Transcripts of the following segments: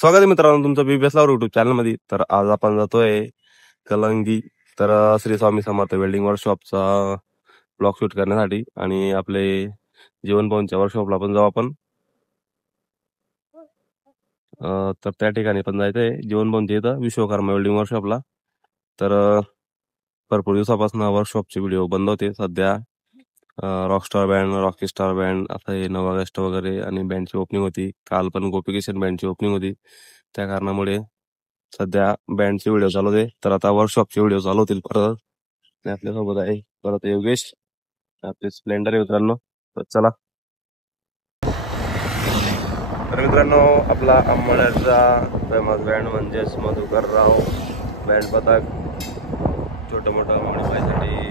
स्वागत आहे मित्रांनो तुमचं बीबीएस लावर युट्यूब चॅनल मध्ये। तर आज आपण जातोय कलंगी तर Shri Swami Samarth welding वर्कशॉपचा blog shoot करण्यासाठी आणि आपले जीवन भवनच्या वर्कशॉपला पण जाऊ आपण। तर त्या ठिकाणी पण जायचंय जीवन भवनच्या इथं विश्वकर्मा वेल्डिंग वर्कशॉपला। तर भरपूर दिवसापासून वर्कशॉपचे व्हिडिओ बंद होते सध्या। रॉकस्टार बँड रॉकीस्टार बँड आता हे 9 ऑगस्ट वगैरे आणि बँडची ओपनिंग होती। काल पण गोपिकेशन बँडची ओपनिंग होती, त्या कारणामुळे सध्या बँडचे व्हिडिओ चालू होते। तर आता वर्कशॉपचे व्हिडिओ चालू होतील परत। आपल्यासोबत आहे परत योगेश, आपले स्प्लेंडर आहे मित्रांनो। तर चला। तर मित्रांनो आपला अंबोड्याचा फेमस बँड म्हणजेच मधुकरराव बँड पथक छोटं मोठं मॉडिफायसाठी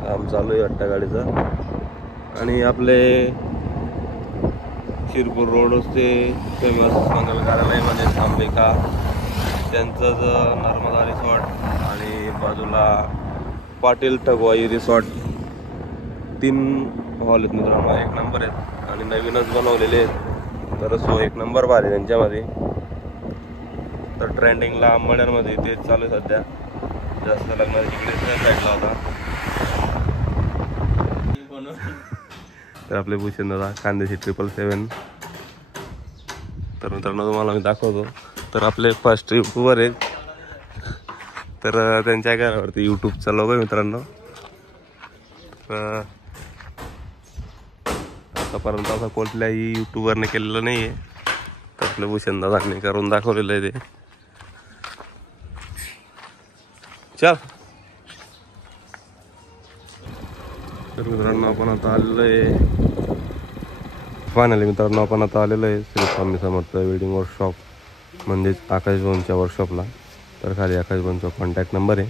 काम चालू आहे वाटतं गाडीचं। आणि आपले शिरपूर रोडचे फेमस मंगल कार्यालय म्हणजे अंबिका त्यांचंच नर्मदा रिसॉर्ट आणि बाजूला पाटील ठगवाई रिसॉर्ट, 3 हॉल आहेत मित्रांनो, 1 नंबर आहेत आणि नवीनच बनवलेले आहेत। तर सो 1 नंबर भारी त्यांच्यामध्ये। तर ट्रेंडिंगला अंबोड्यांमध्ये तेच चालू आहे सध्या, जास्त लग्न तिकडे साईडला होता। तर आपले भूषण दादा कांदेशी 777। तर मित्रांनो तुम्हाला मी दाखवतो। तर आपले फर्स्ट यूट्यूबर आहेत, तर त्यांच्या घरावरती यूट्यूबचा लोगो आहे मित्रांनो। तर आतापर्यंत असं कोणत्याही यूट्यूबरने केलेलं नाही आहे, तर आपल्या भूषण दादांनी करून दाखवलेलं आहे ते। चल तर मित्रांनो आपण आता आलेलो आहे, फायनली मित्रांनो आपण आता आलेलो आहे श्री स्वामी समर्थ वेल्डिंग वर्कशॉप म्हणजेच आकाश भवनच्या वर्कशॉपला। तर खाली आकाश भवनचा कॉन्टॅक्ट नंबर आहे।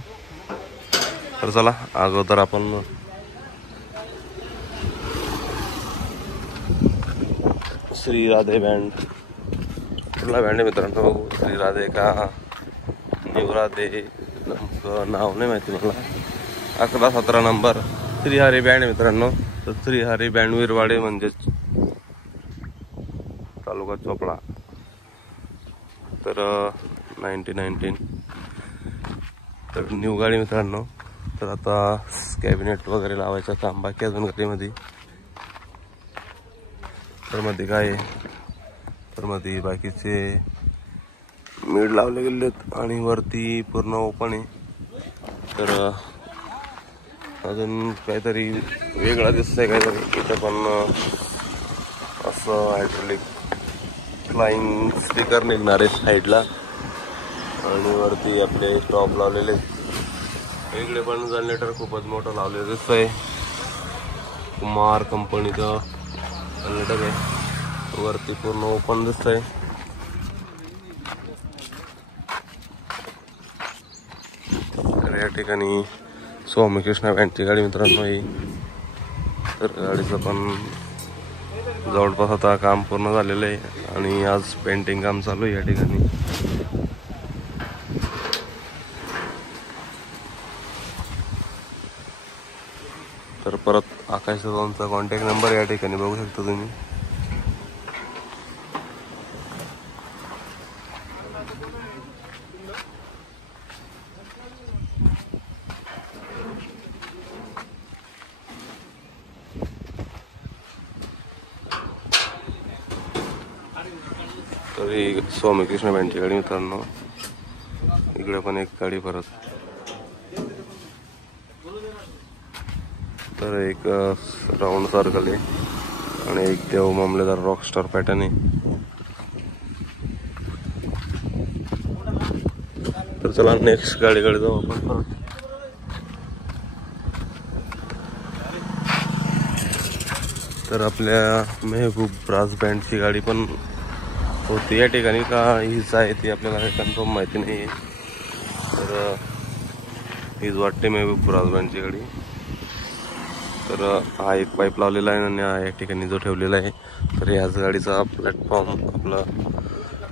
तर चला अगोदर आपण श्री राधे बँड, कुठला बँड आहे मित्रांनो, श्री राधे का न्यू राधे, नेमकं नाव नाही माहिती मला, 11-17 नंबर श्री हरी बँड आहे मित्रांनो। तर श्री हरी बँड विरवाडे म्हणजेच तालुका चोपडा। तर 1919 तर न्यू गाडी मित्रांनो। तर आता कॅबिनेट वगैरे लावायचं काम बाकी अजून गाडीमध्ये। तर मध्ये काय तर मध्ये बाकीचे मीड लावले गेलेत आणि वरती पूर्ण ओपन आहे। तर अजून काहीतरी वेगळा दिसतंय काहीतरी इथं पण, असं हायड्रोलिक फ्लाइंग स्पीकर निघणार आहे साईडला आणि वरती आपले स्टॉप लावलेले। वेगळे पण जनरेटर खूपच मोठं लावलेलं दिसतंय, कुमार कंपनीचं जनरेटर आहे, वरती पूर्ण ओपन दिसतंय। तर या ठिकाणी स्वामी कृष्णा बँडची गाडी मित्रांनो ही। तर गाडीचं पण जवळपास आता काम पूर्ण झालेलं आहे आणि आज पेंटिंग काम चालू आहे या ठिकाणी। तर परत आकाश दादांचा कॉन्टॅक्ट नंबर या ठिकाणी बघू शकता तुम्ही। तर ही स्वामी कृष्ण बँडची गाडी मित्रांनो, इकडे पण एक गाडी परत। तर एक राऊंड सर्कल आहे आणि एक देव मामलेदार रॉकस्टार पॅटर्न आहे। तर चला नेक्स्ट गाडीकडे जाऊ आपण परत। तर आपल्या मेहबूब ब्रास बँडची गाडी पण होती या ठिकाणी, का हीच आहे ती आपल्याला कन्फर्म माहिती नाही आहे। तर हीच वाटते मेहबूब ब्रास बँडची गाडी। तर हा एक पाईप लावलेला आहे आणि या ठिकाणी जो ठेवलेला आहे, तर याच गाडीचा प्लॅटफॉर्म आपला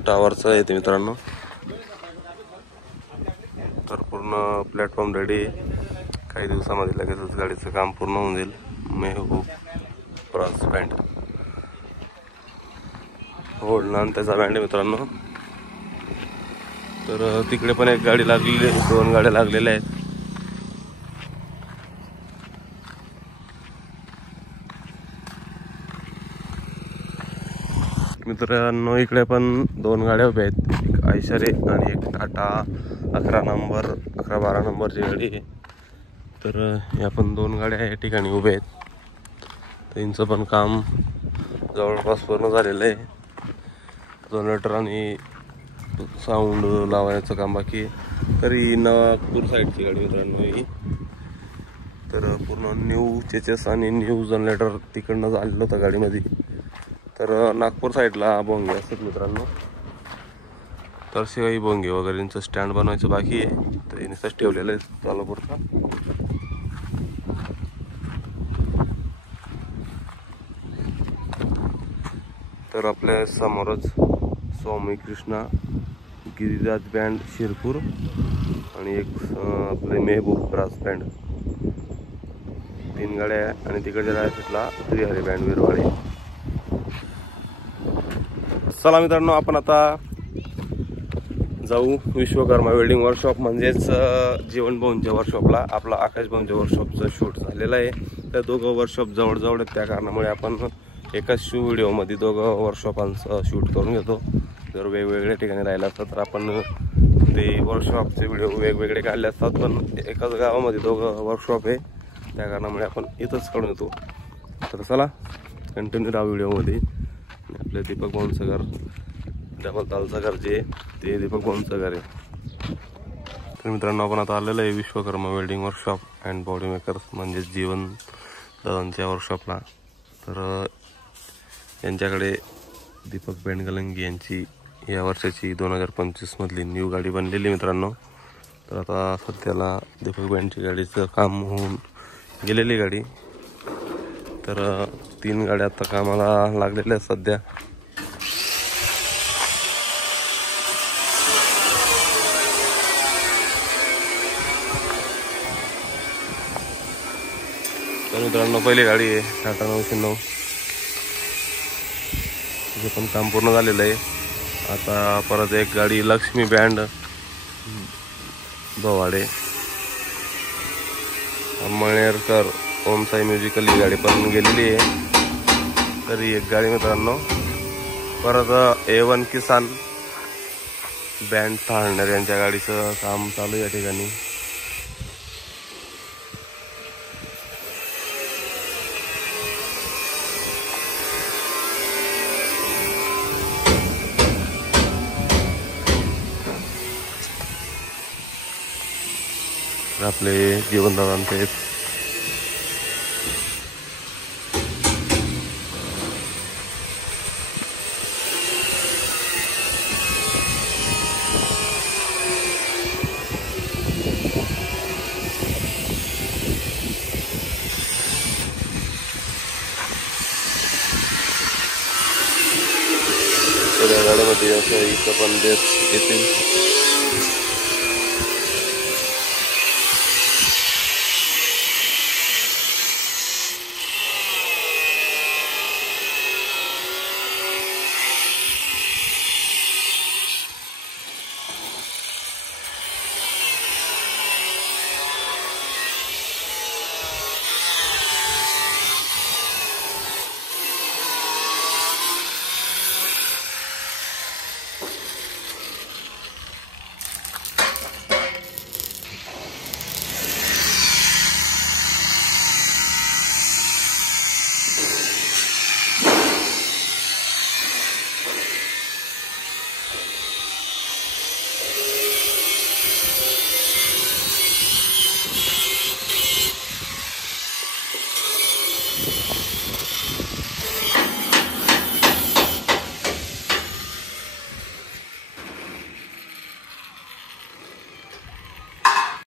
टावरचा आहे मित्रांनो। तर पूर्ण प्लॅटफॉर्म रेडी आहे, काही दिवसामध्ये लगेचच गाडीचं काम पूर्ण होऊन जाईल। Mehboob brass band. होल्डना आणि त्याचा बँड आहे मित्रांनो. तर तिकडे पण एक गाडी लागलेली आहे, 2 गाड्या लागलेल्या आहेत. मित्रांनो इकडे पण 2 गाड्या उभ्या आहेत, एक आयशर आणि एक टाटा 11-12 नंबरची गाडी आहे. तर या पण 2 गाड्या या ठिकाणी उभ्या आहेत. त्यांचं पण काम जवळपास पूर्ण झालेलं आहे. जनरेटर आणि साऊंड लावायचं काम बाकी आहे. तरी नागपूर साईडची गाडी मित्रांनो ही. तर पूर्ण न्यू चेचेस आणि न्यू जनरेटर तिकडनं झालेलं होतं गाडीमध्ये. तर नागपूर साईडला बोंगे असतात मित्रांनो. तर शिवाय बोंगे वगैरेंचं स्टँड बनवायचं बाकी आहे. तर नुसतंच ठेवलेलं आहे सोलापूरचा. तर आपल्या समोरच स्वामी कृष्णा गिरिराज बँड शिरपूर आणि एक आपले मेहबूब ब्रास बँड, 3 गाड्या. आणि तिकडच्या रायफेटला श्रीहरी बँड विरवाडी. चला मित्रांनो आपण आता जाऊ विश्वकर्मा वेल्डिंग वर्कशॉप म्हणजेच जीवन भाऊंच्या वर्कशॉपला. आपला आकाश भाऊंच्या वर्कशॉपचं शूट झालेलं आहे. त्या दोघं वर्कशॉप जवळजवळ आहेत, त्या कारणामुळे आपण एकाच व्हिडिओमध्ये दोघं वर्कशॉपांचं शूट करून घेतो. जर वेगवेगळ्या ठिकाणी राहिला असतात तर आपण ते वर्कशॉपचे व्हिडिओ वेगवेगळे काढले असतात, पण एकाच गावामध्ये दोघं वर्कशॉप आहे, त्या कारणामुळे आपण इथंच काढून येतो. तर चला कंटिन्यू राहा व्हिडिओमध्ये. आपले दीपक भाऊंचं घर, डबल तालचं घर जे ते दीपक भाऊंचं घर आहे. तर मित्रांनो आपण आता आलेलं आहे Vishwakarma welding workshop and body makers म्हणजेच जीवन दादांच्या वर्कशॉपला. तर यांच्याकडे दीपक बेंडगलंगी यांची या वर्षाची 2025 मधली न्यू गाडी बनलेली मित्रांनो. तर आता सध्याला दीपक बँडची गाडीचं काम होऊन गेलेली गाडी. तर 3 गाड्या आता कामाला लागलेल्या आहेत सध्या. तर मित्रांनो पहिली गाडी आहे टाटा 909. तिचं पण काम पूर्ण झालेलं आहे. आता परत एक गाडी लक्ष्मी बँड भवाडे मणेरकर ओम साई म्युझिकल ही गाडी पण गेलेली आहे. तरी एक गाडी मित्रांनो परत A1 किसान बँड थाळणार यांच्या गाडीचं काम चालू या ठिकाणी. आपले जीवनदादांचे गाड्यामध्ये असं इथं पण देत येतील.